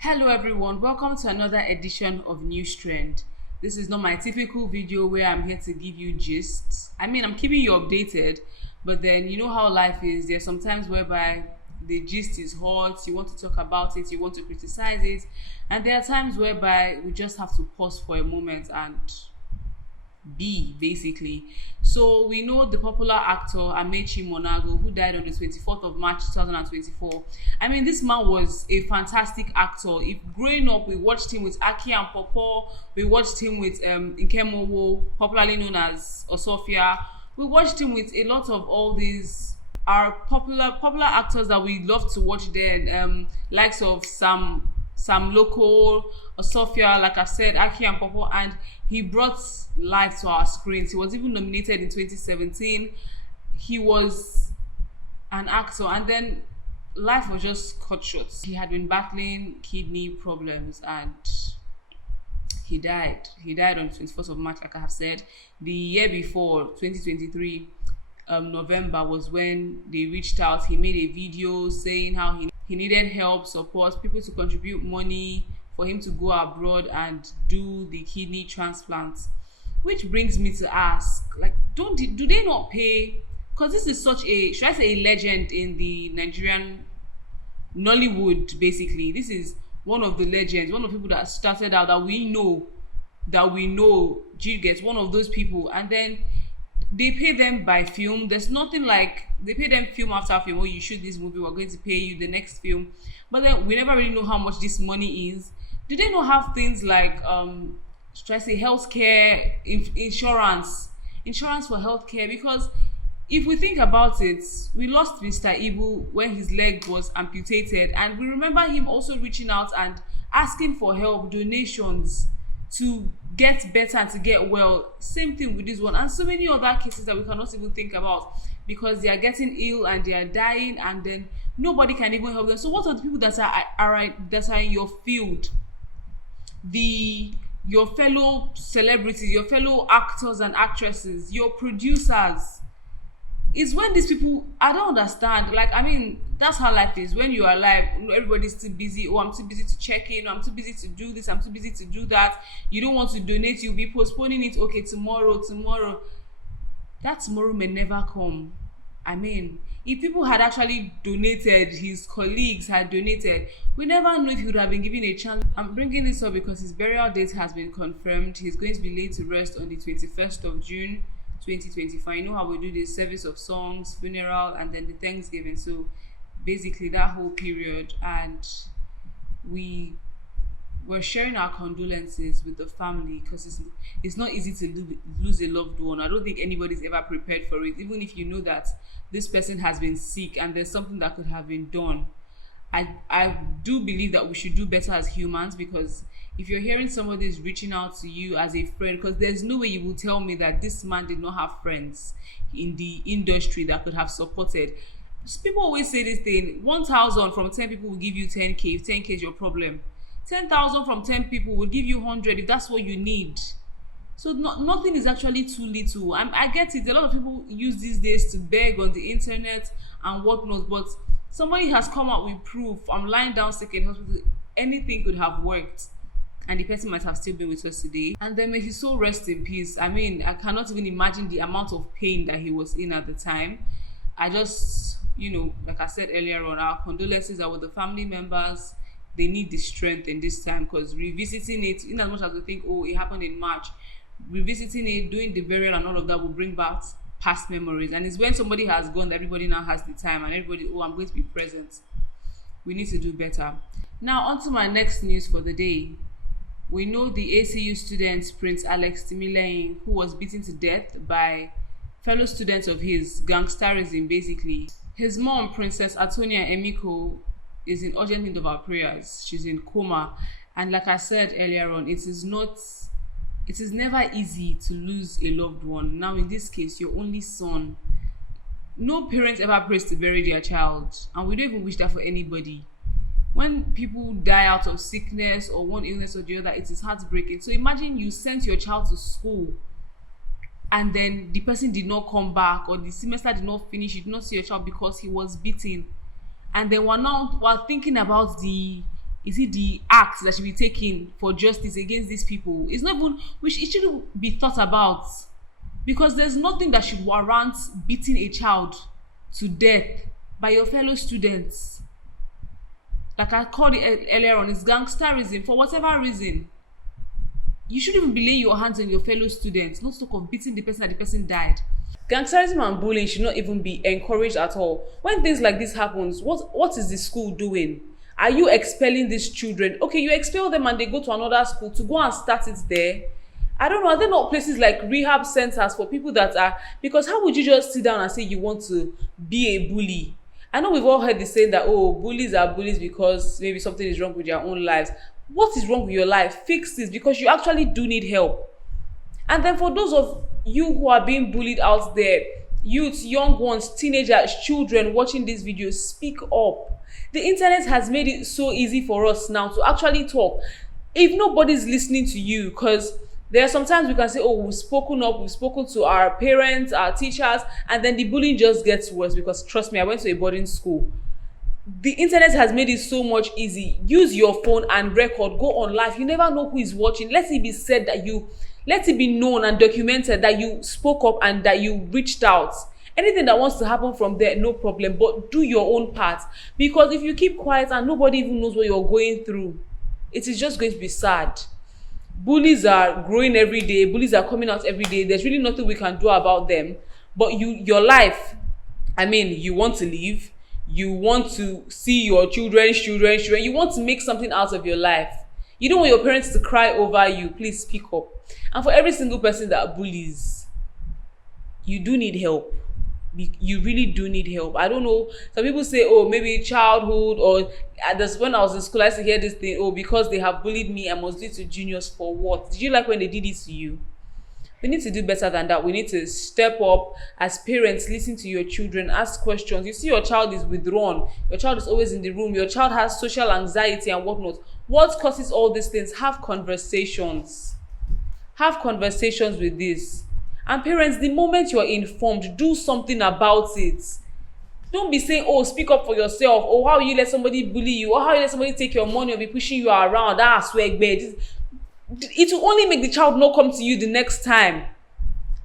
Hello everyone, welcome to another edition of News Trend. This is not my typical video where I'm here to give you gists. I'm keeping you updated, but then you know how life is. There's sometimes whereby the gist is hot, you want to talk about it, you want to criticize it, and there are times whereby we just have to pause for a moment and B basically. So we know the popular actor Amaechi Monaco, who died on the 24th of March 2024. This man was a fantastic actor. If growing up we watched him with Aki and Popo, we watched him with Nkemowo, popularly known as Osofia. We watched him with a lot of all these are popular actors that we love to watch then, likes of Sam Loco, Sophia, like I said, Aki and Popo, and he brought life to our screens. He was even nominated in 2017. He was an actor, and then life was just cut short. He had been battling kidney problems and he died. He died on the 21st of March, like I have said. The year before, 2023, November, was when they reached out. He made a video saying how he needed help, support, people to contribute money for him to go abroad and do the kidney transplant. Which brings me to ask, like, do they not pay? Because this is such a, should I say, a legend in the Nigerian Nollywood, basically. This is one of the legends, one of the people that started out that we know G gets one of those people, and then they pay them by film. There's nothing like they pay them film after film. Oh, you shoot this movie, we're going to pay you the next film. But then we never really know how much this money is. Do they not have things like should I say healthcare, insurance for healthcare? Because if we think about it, we lost Mr. Ibu when his leg was amputated, and we remember him also reaching out and asking for help, donations to get better and to get well. Same thing with this one, and so many other cases that we cannot even think about, because they are getting ill and they are dying, and then nobody can even help them. So what are the people that are in your field, your fellow celebrities, your fellow actors and actresses, your producers? Is when these people, I don't understand. That's how life is. When you are alive, everybody's too busy. Oh, I'm too busy to check in. I'm too busy to do this. I'm too busy to do that. You don't want to donate. You'll be postponing it. Okay, tomorrow. That tomorrow may never come. If people had actually donated, his colleagues had donated, we never know if he would have been given a chance. I'm bringing this up because his burial date has been confirmed. He's going to be laid to rest on the 21st of June 2025. You know how we do this service of songs, funeral, and then the Thanksgiving. So basically that whole period, and we're sharing our condolences with the family, because it's not easy to lose a loved one. I don't think anybody's ever prepared for it. Even if you know that this person has been sick and there's something that could have been done, I do believe that we should do better as humans. Because if you're hearing somebody is reaching out to you as a friend, because there's no way you will tell me that this man did not have friends in the industry that could have supported. People always say this thing: 1,000 from 10 people will give you 10k. If 10k is your problem, 10,000 from 10 people will give you 100 if that's what you need. So nothing is actually too little. I get it. A lot of people use these days to beg on the internet and whatnot, but somebody has come out with proof. I'm lying down sick in hospital. Anything could have worked, and the person might have still been with us today. And then may his soul rest in peace. I cannot even imagine the amount of pain that he was in at the time. I just, like I said earlier on, our condolences are with the family members. They need the strength in this time, because revisiting it, in as much as we think, oh, it happened in March, revisiting it, doing the burial and all of that will bring back past memories. And it's when somebody has gone that everybody now has the time, and everybody, oh, I'm going to be present. We need to do better. Now on to my next news for the day. We know the ACU student Prince Alex Timileyin, who was beaten to death by fellow students of his, gangsterism basically. His mom, Princess Atonia Emiko, is in urgent need of our prayers. She's in coma, and like I said earlier on, it is never easy to lose a loved one. Now in this case, your only son. No parent ever prays to bury their child, and we don't even wish that for anybody. When people die out of sickness or one illness or the other, it is heartbreaking. So imagine you sent your child to school and then the person did not come back, or the semester did not finish, you did not see your child because he was beaten. And then we're thinking about the Is it the act that should be taken for justice against these people? It's not even, it shouldn't be thought about, because there's nothing that should warrant beating a child to death by your fellow students. Like I called it earlier on, it's gangsterism for whatever reason. You shouldn't even be laying your hands on your fellow students, not talk of beating the person that the person died. Gangsterism and bullying should not even be encouraged at all. When things like this happens, what is the school doing? Are you expelling these children? Okay, you expel them and they go to another school to go and start it there. I don't know, are there not places like rehab centers for people that are, because how would you just sit down and say you want to be a bully? I know we've all heard the saying that, oh, bullies are bullies because maybe something is wrong with their own lives. What is wrong with your life? Fix this, because you actually do need help. And then for those of you who are being bullied out there, youths, young ones, teenagers, children watching this video, speak up. The internet has made it so easy for us now to actually talk. If nobody's listening to you, because there are sometimes we can say, oh, we've spoken up, we've spoken to our parents, our teachers, and then the bullying just gets worse. Because trust me, I went to a boarding school. The internet has made it so much easy. Use your phone and record, go on live. You never know who is watching. Let it be said that let it be known and documented that you spoke up and that you reached out. Anything that wants to happen from there, no problem, but do your own part. Because if you keep quiet and nobody even knows what you're going through, it is just going to be sad. Bullies are growing every day. Bullies are coming out every day. There's really nothing we can do about them. But your life, you want to live. You want to see your children's children. You want to make something out of your life. You don't want your parents to cry over you. Please speak up. And for every single person that bullies, you do need help. You really do need help. I don't know. Some people say, oh, maybe childhood, or when I was in school, I used to hear this thing, oh, because they have bullied me, I must do it to juniors for what? Did you like when they did it to you? We need to do better than that. We need to step up as parents, listen to your children, ask questions. You see your child is withdrawn, your child is always in the room, your child has social anxiety and whatnot. What causes all these things? Have conversations. Have conversations with this. And parents, the moment you are informed, do something about it. Don't be saying, oh, speak up for yourself. Oh, how you let somebody bully you? Or how you let somebody take your money or be pushing you around? Swag bed. It will only make the child not come to you the next time.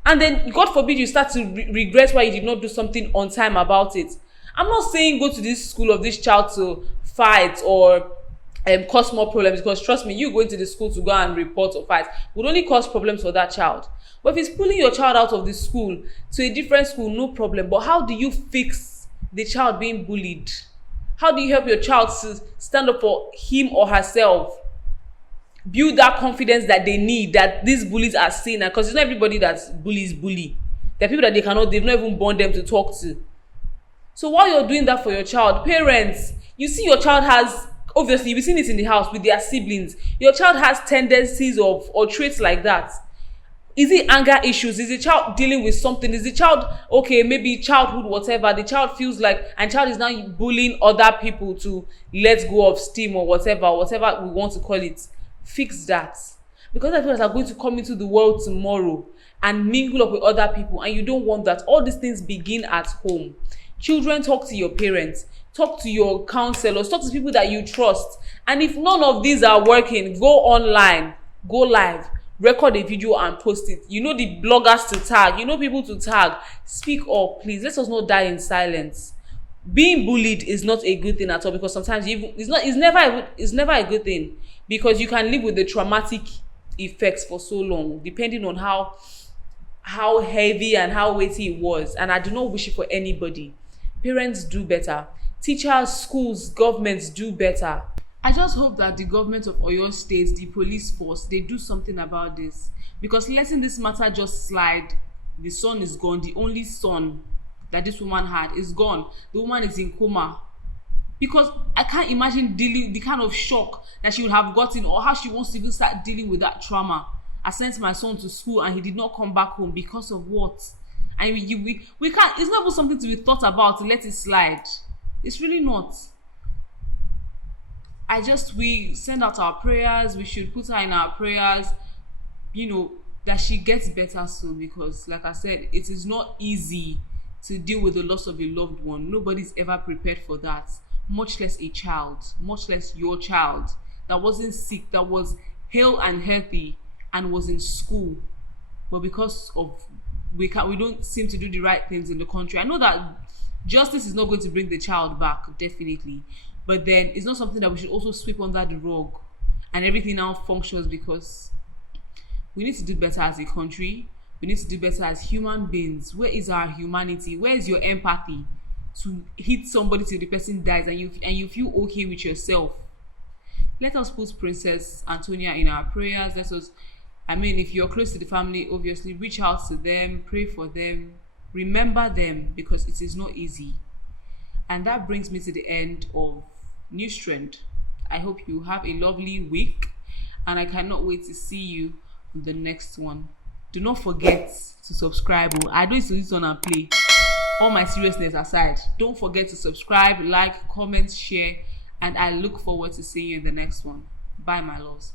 And then, God forbid, you start to regret why you did not do something on time about it. I'm not saying go to this school of this child to fight or cause more problems, because trust me, you going to the school to go and report or fight would only cause problems for that child. But if it's pulling your child out of the school to a different school, no problem. But how do you fix the child being bullied? How do you help your child to stand up for him or herself? Build that confidence that they need, that these bullies are seen. Because it's not everybody that bullies bully. There are people that they've not even born them to talk to. So while you're doing that for your child, parents, you see your child has, obviously you've seen it in the house with their siblings. Your child has tendencies or traits like that. Is it anger issues? Is the child dealing with something? Is the child, okay, maybe childhood, whatever, the child feels like, and child is now bullying other people to let go of steam or whatever we want to call it. Fix that. Because people are going to come into the world tomorrow and mingle up with other people, and you don't want that. All these things begin at home. Children, talk to your parents, talk to your counselors, talk to people that you trust. And if none of these are working, go online, go live, record a video and post it. You know the bloggers to tag, you know people to tag. Speak up, please. Let us not die in silence. Being bullied is not a good thing at all, because sometimes it's never a good thing, because you can live with the traumatic effects for so long, depending on how heavy and how weighty it was. And I do not wish it for anybody. Parents, do better. Teachers, schools, governments, do better. I just hope that the government of Oyo State, the police force, they do something about this. Because letting this matter just slide, the son is gone. The only son that this woman had is gone. The woman is in coma. Because I can't imagine dealing the kind of shock that she would have gotten, or how she wants to even start dealing with that trauma. I sent my son to school and he did not come back home because of what? And we can't, it's not even something to be thought about to let it slide. It's really not. We send out our prayers. We should put her in our prayers, that she gets better soon, because like I said, it is not easy to deal with the loss of a loved one. Nobody's ever prepared for that. much less a child, much less your child that wasn't sick, that was hale and healthy and was in school, but because of we don't seem to do the right things in the country. I know that justice is not going to bring the child back, definitely, but then it's not something that we should also sweep under the rug and everything now functions, because we need to do better as a country. We need to do better as human beings. Where is our humanity? Where is your empathy to hit somebody till the person dies and you feel okay with yourself? Let us put Princess Antonia in our prayers. Let us, I mean, if you're close to the family, obviously reach out to them, pray for them, remember them, because it is not easy. And that brings me to the end of News Trend. I hope you have a lovely week, and I cannot wait to see you on the next one. Do not forget to subscribe. I don't used to use this one and play. All my seriousness aside, don't forget to subscribe, like, comment, share, and I look forward to seeing you in the next one. Bye, my loves.